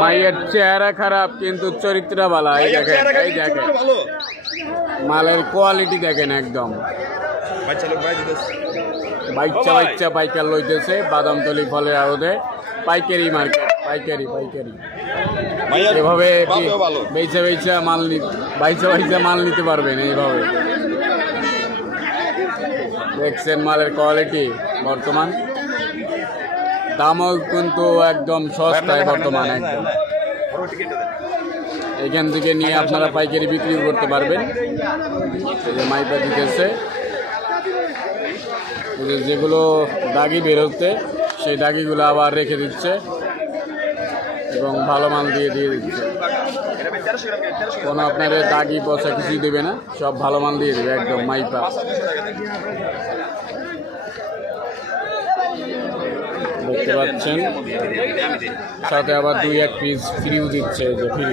মায়ের চেহারা খারাপ কিন্তু চরিত্র ভালো। এই দেখেন, এই দেখেন মালের কোয়ালিটি দেখেন একদম। বাচ্চা বাচ্চা পাইকার লইতেছে বাদামতলি ফলের আড়তে। পাইকারি মার্কেট, পাইকারি পাইকারি। এভাবে বেচা বেচা মাল বাইচা মাল নিতে পারবেন এইভাবে। দেখছেন মালের কোয়ালিটি বর্তমান দামও কিন্তু একদম সস্তায় বর্তমান একদম। এখান থেকে নিয়ে আপনারা পাইকারি বিক্রি করতে পারবেন। এই যে মাইপা দিতেছে, যেগুলো দাগি বেরোতে সেই দাগিগুলো আবার রেখে দিচ্ছে এবং ভালো মাল দিয়ে দিচ্ছে। কোনো আপনার দাগি পয়সা কিছুই দেবে না, সব ভালো মাল দিয়ে দেবে একদম মাইপা। দেখতে পাচ্ছেন সাথে আবার 2-1 পিস ফ্রিও দিচ্ছে, যে ফ্রি।